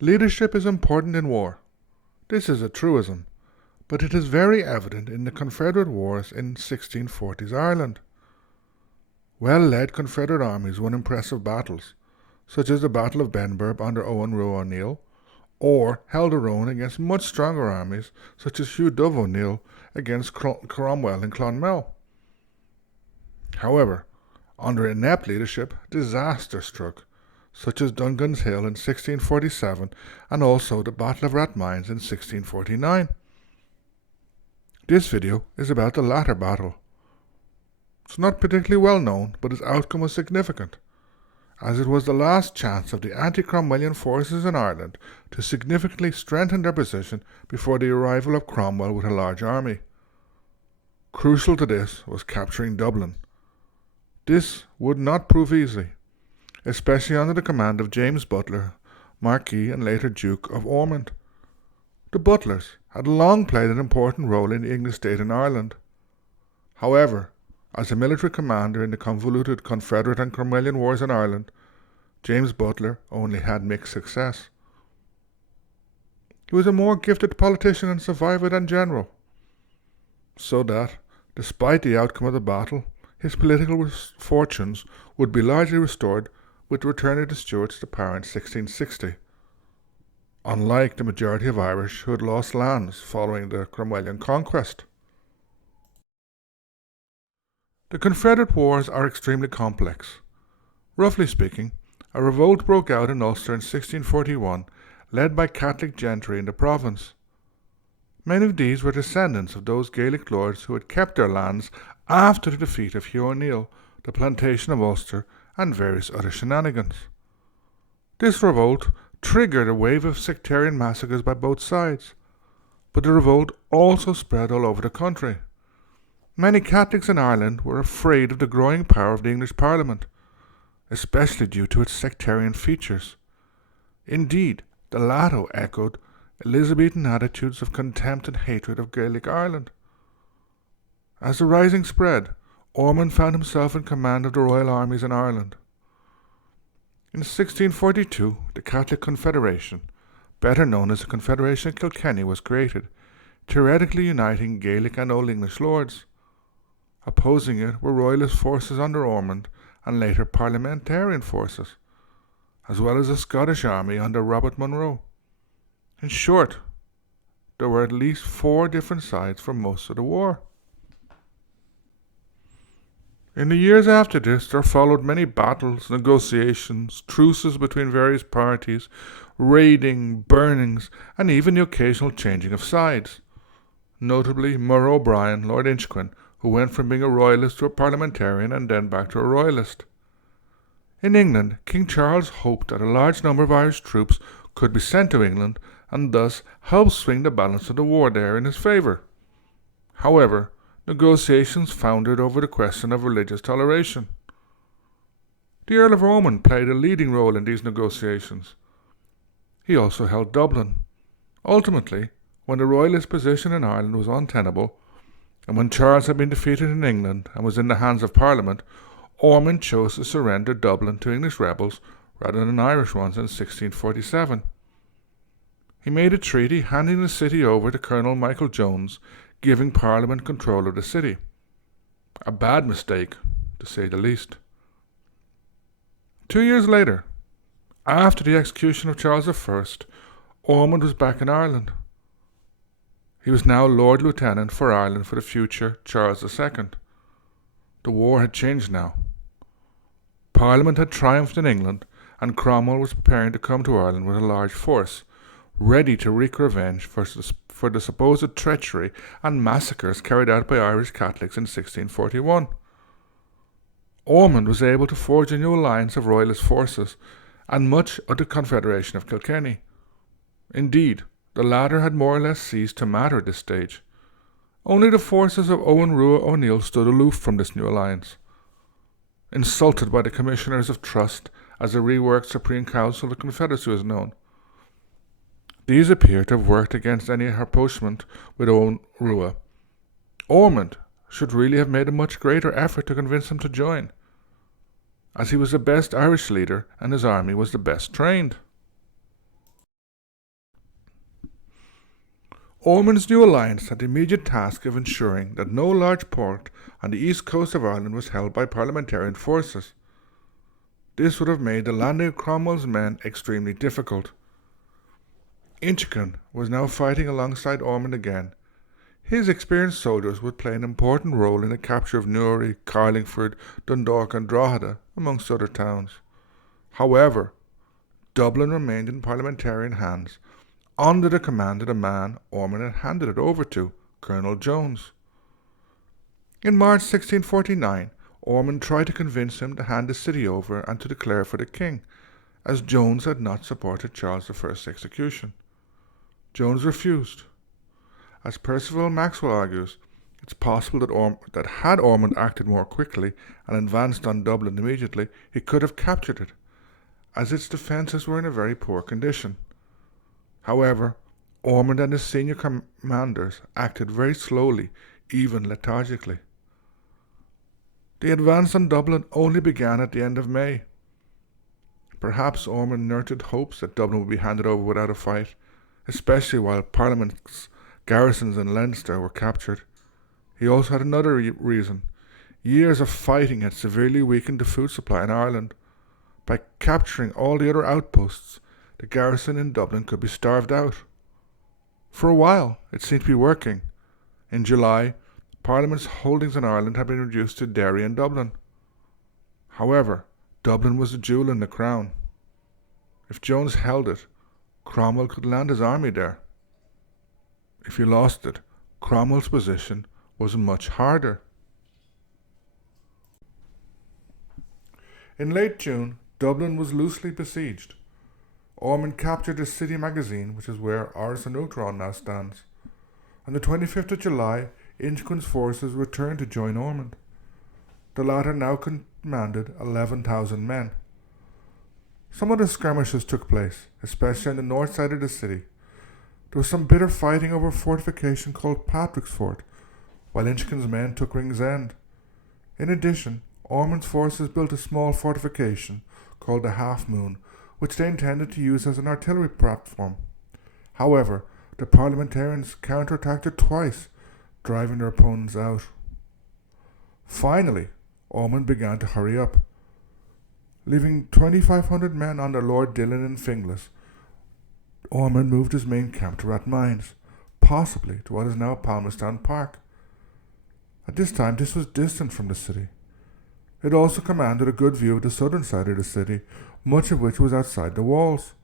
Leadership is important in war. This is a truism, but it is very evident in the Confederate Wars in 1640s Ireland. Well-led Confederate armies won impressive battles, such as the Battle of Benburb under Owen Roe O'Neill, or held their own against much stronger armies, such as Hugh Dove O'Neill against Cromwell in Clonmel. However, under inept leadership, disaster struck, such as Dungan's Hill in 1647 and also the Battle of Rathmines in 1649. This video is about the latter battle. It's not particularly well known, but its outcome was significant, as it was the last chance of the anti-Cromwellian forces in Ireland to significantly strengthen their position before the arrival of Cromwell with a large army. Crucial to this was capturing Dublin. This would not prove easy, especially under the command of James Butler, Marquis and later Duke of Ormond. The Butlers had long played an important role in the English state in Ireland. However, as a military commander in the convoluted Confederate and Cromwellian wars in Ireland, James Butler only had mixed success. He was a more gifted politician and survivor than general, so that, despite the outcome of the battle, his political fortunes would be largely restored with the return of the Stuarts to power in 1660, unlike the majority of Irish who had lost lands following the Cromwellian conquest. The Confederate Wars are extremely complex. Roughly speaking, a revolt broke out in Ulster in 1641, led by Catholic gentry in the province. Many of these were descendants of those Gaelic lords who had kept their lands after the defeat of Hugh O'Neill, the plantation of Ulster, and various other shenanigans. This revolt triggered a wave of sectarian massacres by both sides, but the revolt also spread all over the country. Many Catholics in Ireland were afraid of the growing power of the English Parliament, especially due to its sectarian features. Indeed, the latter echoed Elizabethan attitudes of contempt and hatred of Gaelic Ireland. As the rising spread, Ormond found himself in command of the royal armies in Ireland. In 1642, the Catholic Confederation, better known as the Confederation of Kilkenny, was created, theoretically uniting Gaelic and Old English lords. Opposing it were Royalist forces under Ormond and later Parliamentarian forces, as well as a Scottish army under Robert Monroe. In short, there were at least 4 different sides for most of the war. In the years after this, there followed many battles, negotiations, truces between various parties, raiding, burnings, and even the occasional changing of sides. Notably, Murrough O'Brien, Lord Inchiquin, who went from being a Royalist to a Parliamentarian and then back to a Royalist. In England, King Charles hoped that a large number of Irish troops could be sent to England and thus help swing the balance of the war there in his favour. However, negotiations foundered over the question of religious toleration. The Earl of Ormond played a leading role in these negotiations. He also held Dublin. Ultimately, when the Royalist position in Ireland was untenable, and when Charles had been defeated in England and was in the hands of Parliament, Ormond chose to surrender Dublin to English rebels rather than Irish ones in 1647. He made a treaty handing the city over to Colonel Michael Jones, giving Parliament control of the city. A bad mistake, to say the least. 2 years later, after the execution of Charles I, Ormond was back in Ireland. He was now Lord Lieutenant for Ireland for the future Charles II. The war had changed now. Parliament had triumphed in England, and Cromwell was preparing to come to Ireland with a large force, ready to wreak revenge for the supposed treachery and massacres carried out by Irish Catholics in 1641. Ormond was able to forge a new alliance of Royalist forces and much of the Confederation of Kilkenny. Indeed, the latter had more or less ceased to matter at this stage. Only the forces of Owen Roe O'Neill stood aloof from this new alliance. Insulted by the Commissioners of Trust, as the reworked Supreme Council of the Confederacy was known. These appear to have worked against any rapprochement with Owen Roe. Ormond should really have made a much greater effort to convince him to join, as he was the best Irish leader and his army was the best trained. Ormond's new alliance had the immediate task of ensuring that no large port on the east coast of Ireland was held by parliamentarian forces. This would have made the landing of Cromwell's men extremely difficult. Inchiquin was now fighting alongside Ormond again. His experienced soldiers would play an important role in the capture of Newry, Carlingford, Dundalk and Drogheda, amongst other towns. However, Dublin remained in parliamentarian hands, under the command of the man Ormond had handed it over to, Colonel Jones. In March 1649, Ormond tried to convince him to hand the city over and to declare for the king, as Jones had not supported Charles I's execution. Jones refused. As Percival Maxwell argues, it's possible that had Ormond acted more quickly and advanced on Dublin immediately, he could have captured it, as its defences were in a very poor condition. However, Ormond and his senior commanders acted very slowly, even lethargically. The advance on Dublin only began at the end of May. Perhaps Ormond nurtured hopes that Dublin would be handed over without a fight, especially while Parliament's garrisons in Leinster were captured. He also had another reason. Years of fighting had severely weakened the food supply in Ireland. By capturing all the other outposts, the garrison in Dublin could be starved out. For a while, it seemed to be working. In July, Parliament's holdings in Ireland had been reduced to Derry and Dublin. However, Dublin was a jewel in the crown. If Jones held it, Cromwell could land his army there. If he lost it, Cromwell's position was much harder. In late June, Dublin was loosely besieged. Ormond captured the city magazine, which is where Ars and Uachtaráin now stands. On the 25th of July, Inchiquin's forces returned to join Ormond. The latter now commanded 11,000 men. Some of the skirmishes took place, especially on the north side of the city. There was some bitter fighting over a fortification called Patrick's Fort, while Inchiquin's men took Ringsend. In addition, Ormond's forces built a small fortification called the Half Moon, which they intended to use as an artillery platform. However, the parliamentarians counterattacked it twice, driving their opponents out. Finally, Ormond began to hurry up. Leaving 2,500 men under Lord Dillon in Finglas, Ormond moved his main camp to Rathmines, possibly to what is now Palmerston Park. At this time, this was distant from the city. It also commanded a good view of the southern side of the city, much of which was outside the walls.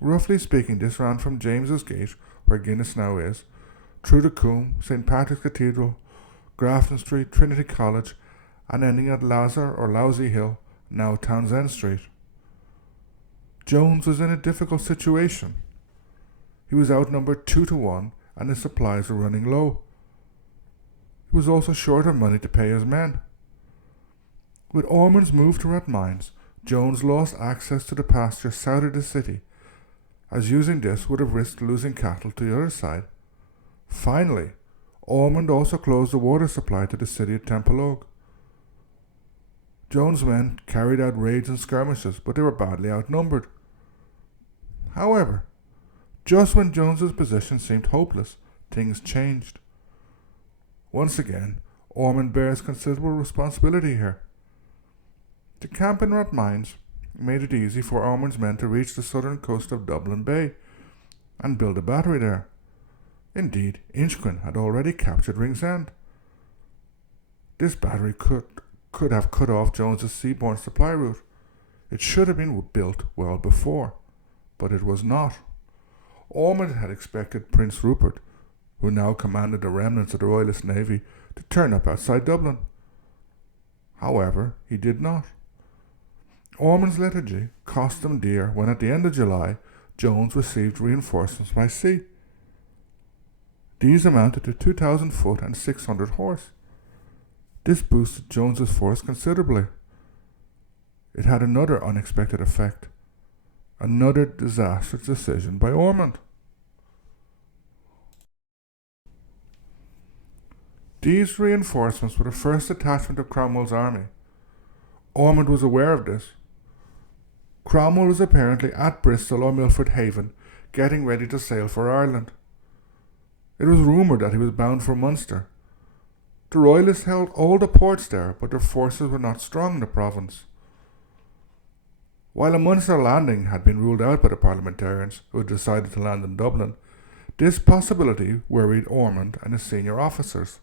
Roughly speaking, this ran from James's Gate, where Guinness now is, through the Coombe, St. Patrick's Cathedral, Grafton Street, Trinity College, and ending at Lazar or Lousy Hill, now Townsend Street. Jones was in a difficult situation. He was outnumbered 2-1, and his supplies were running low. He was also short of money to pay his men. With Ormond's move to Rathmines, Jones lost access to the pasture south of the city, as using this would have risked losing cattle to the other side. Finally, Ormond also closed the water supply to the city of Templeogue. Jones' men carried out raids and skirmishes, but they were badly outnumbered. However, just when Jones's position seemed hopeless, things changed. Once again, Ormond bears considerable responsibility here. The camp in Rathmines made it easy for Ormond's men to reach the southern coast of Dublin Bay and build a battery there. Indeed, Inchiquin had already captured Ringsend. This battery could have cut off Jones's seaborne supply route. It should have been built well before, but it was not. Ormond had expected Prince Rupert, who now commanded the remnants of the Royalist navy, to turn up outside Dublin. However, he did not. Ormond's lethargy cost him dear when at the end of July, Jones received reinforcements by sea. These amounted to 2,000 foot and 600 horse. This boosted Jones's force considerably. It had another unexpected effect. Another disastrous decision by Ormond. These reinforcements were the first detachment of Cromwell's army. Ormond was aware of this. Cromwell was apparently at Bristol or Milford Haven, getting ready to sail for Ireland. It was rumoured that he was bound for Munster. The Royalists held all the ports there, but their forces were not strong in the province. While a Munster landing had been ruled out by the parliamentarians who had decided to land in Dublin, this possibility worried Ormond and his senior officers.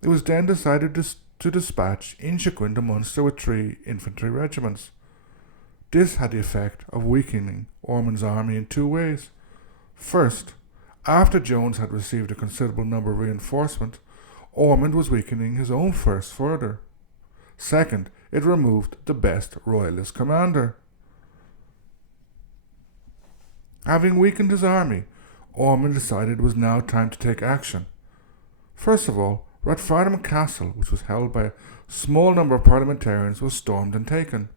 It was then decided to dispatch Inchiquin to Munster with 3 infantry regiments. This had the effect of weakening Ormond's army in 2 ways. First, after Jones had received a considerable number of reinforcement, Ormond was weakening his own force further. Second, it removed the best Royalist commander. Having weakened his army, Ormond decided it was now time to take action. First of all, Rathmines Castle, which was held by a small number of parliamentarians, was stormed and taken.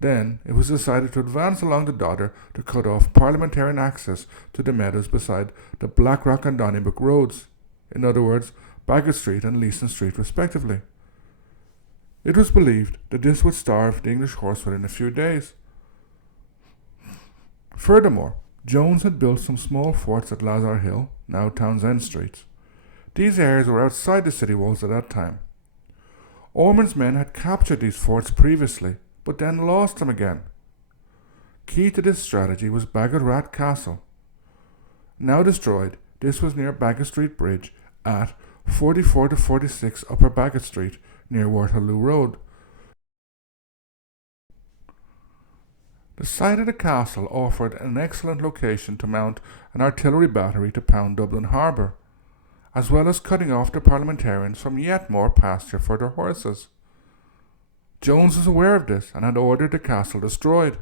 Then it was decided to advance along the Dodder to cut off parliamentarian access to the meadows beside the Blackrock and Donnybrook roads, in other words, Baggot Street and Leeson Street respectively. It was believed that this would starve the English horse within a few days. Furthermore, Jones had built some small forts at Lazar Hill, now Townsend Street. These areas were outside the city walls at that time. Ormond's men had captured these forts previously, but then lost them again. Key to this strategy was Baggot Rat Castle. Now destroyed, this was near Baggot Street Bridge at 44 to 46 Upper Baggot Street, near Waterloo Road. The site of the castle offered an excellent location to mount an artillery battery to pound Dublin harbour, as well as cutting off the parliamentarians from yet more pasture for their horses. Jones was aware of this and had ordered the castle destroyed.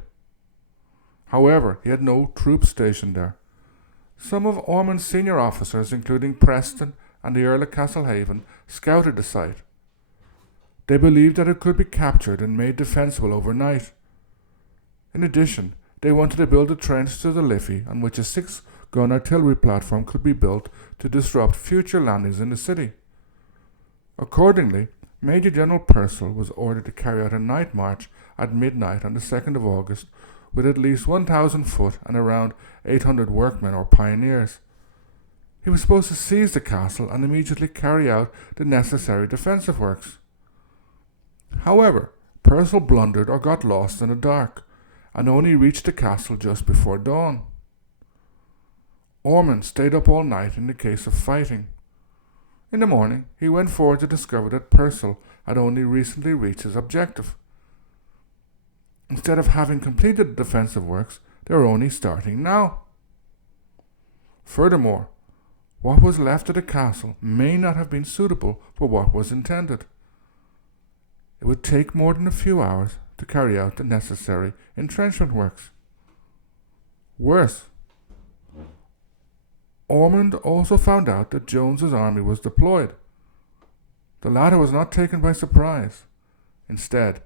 However, he had no troops stationed there. Some of Ormond's senior officers, including Preston and the Earl of Castlehaven, scouted the site. They believed that it could be captured and made defensible overnight. In addition, they wanted to build a trench to the Liffey on which a 6-gun artillery platform could be built to disrupt future landings in the city. Accordingly, Major General Purcell was ordered to carry out a night march at midnight on the 2nd of August with at least 1,000 foot and around 800 workmen or pioneers. He was supposed to seize the castle and immediately carry out the necessary defensive works. However, Purcell blundered or got lost in the dark and only reached the castle just before dawn. Ormond stayed up all night in the case of fighting. In the morning, he went forward to discover that Purcell had only recently reached his objective. Instead of having completed the defensive works, they were only starting now. Furthermore, what was left of the castle may not have been suitable for what was intended. It would take more than a few hours to carry out the necessary entrenchment works. Worse, Ormond also found out that Jones's army was deployed. The latter was not taken by surprise. Instead,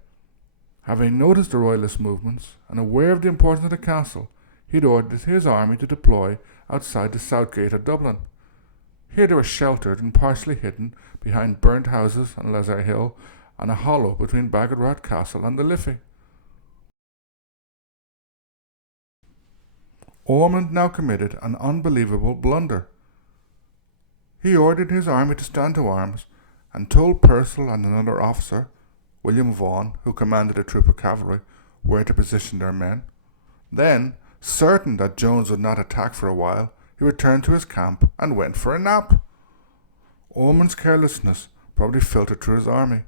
having noticed the Royalist movements and aware of the importance of the castle, he had ordered his army to deploy outside the south gate of Dublin. Here they were sheltered and partially hidden behind burnt houses on Lazar Hill and a hollow between Baggot Rat Castle and the Liffey. Ormond now committed an unbelievable blunder. He ordered his army to stand to arms and told Purcell and another officer, William Vaughan, who commanded a troop of cavalry, where to position their men. Then, certain that Jones would not attack for a while, he returned to his camp and went for a nap. Ormond's carelessness probably filtered through his army.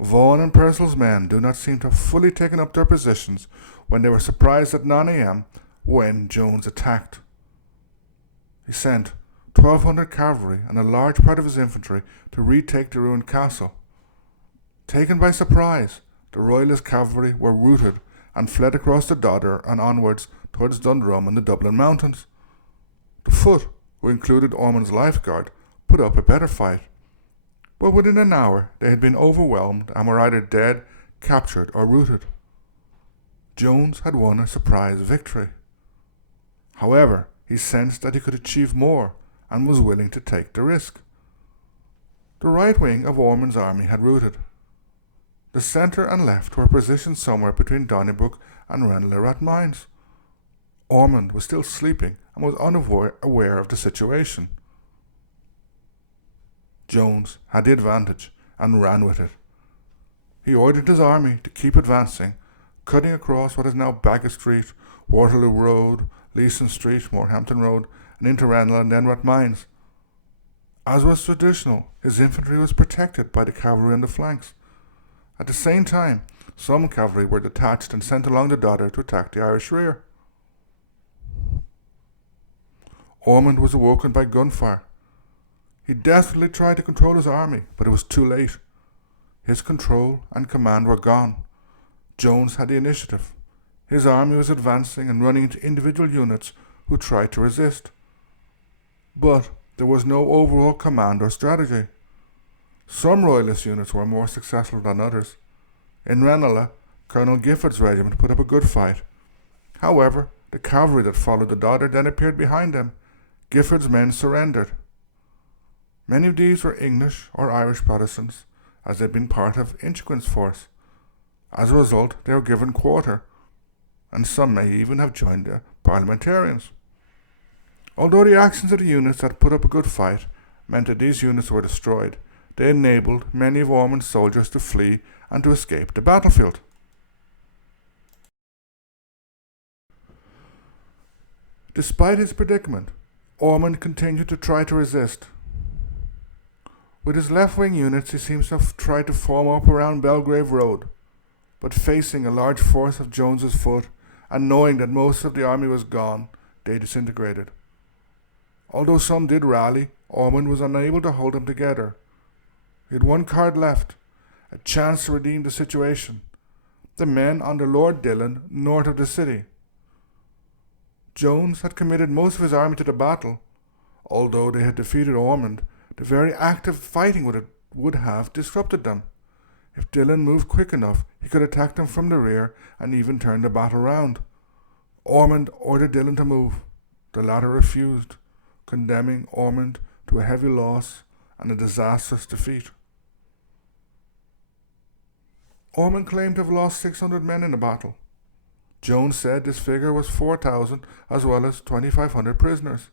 Vaughan and Purcell's men do not seem to have fully taken up their positions when they were surprised at 9 a.m. when Jones attacked. He sent 1,200 cavalry and a large part of his infantry to retake the ruined castle. Taken by surprise, the Royalist cavalry were routed and fled across the Dodder and onwards towards Dundrum and the Dublin mountains. The foot, who included Ormond's lifeguard, put up a better fight, but within an hour they had been overwhelmed and were either dead, captured, or routed. Jones had won a surprise victory. However, he sensed that he could achieve more and was willing to take the risk. The right wing of Ormond's army had routed. The centre and left were positioned somewhere between Donnybrook and Rathmines. Ormond was still sleeping and was unaware of the situation. Jones had the advantage and ran with it. He ordered his army to keep advancing, cutting across what is now Baggot Street, Waterloo Road, Leeson Street, Morehampton Road, and into Ranelagh and then Rathmines. As was traditional, his infantry was protected by the cavalry on the flanks. At the same time, some cavalry were detached and sent along the Dodder to attack the Irish rear. Ormond was awoken by gunfire. He desperately tried to control his army, but it was too late. His control and command were gone. Jones had the initiative. His army was advancing and running into individual units who tried to resist. But there was no overall command or strategy. Some Royalist units were more successful than others. In Ranelagh, Colonel Gifford's regiment put up a good fight. However, the cavalry that followed the Dodder then appeared behind them. Gifford's men surrendered. Many of these were English or Irish Protestants, as they had been part of Inchiquin's force. As a result, they were given quarter, and some may even have joined the parliamentarians. Although the actions of the units that put up a good fight meant that these units were destroyed, they enabled many of Ormond's soldiers to flee and to escape the battlefield. Despite his predicament, Ormond continued to try to resist. With his left-wing units, he seems to have tried to form up around Belgrave Road, but facing a large force of Jones's foot and knowing that most of the army was gone, they disintegrated. Although some did rally, Ormond was unable to hold them together. He had one card left, a chance to redeem the situation: the men under Lord Dillon north of the city. Jones had committed most of his army to the battle. Although they had defeated Ormond, the very act of fighting would have disrupted them. If Dillon moved quick enough, he could attack them from the rear and even turn the battle round. Ormond ordered Dillon to move. The latter refused, condemning Ormond to a heavy loss and a disastrous defeat. Ormond claimed to have lost 600 men in the battle. Jones said this figure was 4,000 as well as 2,500 prisoners.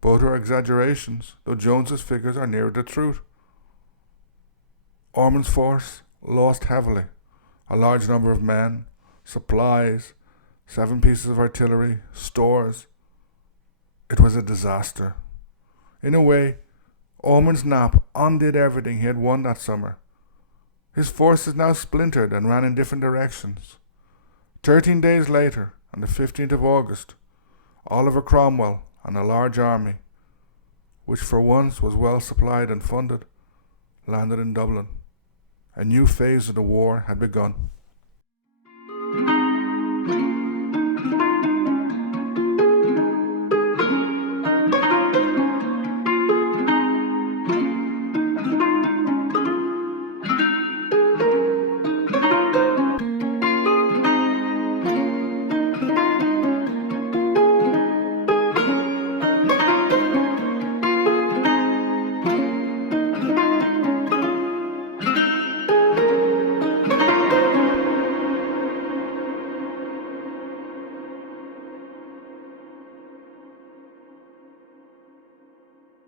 Both are exaggerations, though Jones's figures are nearer the truth. Ormond's force lost heavily: a large number of men, supplies, 7 pieces of artillery, stores. It was a disaster. In a way, Ormond's nap undid everything he had won that summer. His forces now splintered and ran in different directions. 13 days later, on the 15th of August, Oliver Cromwell and a large army, which for once was well supplied and funded, landed in Dublin. A new phase of the war had begun.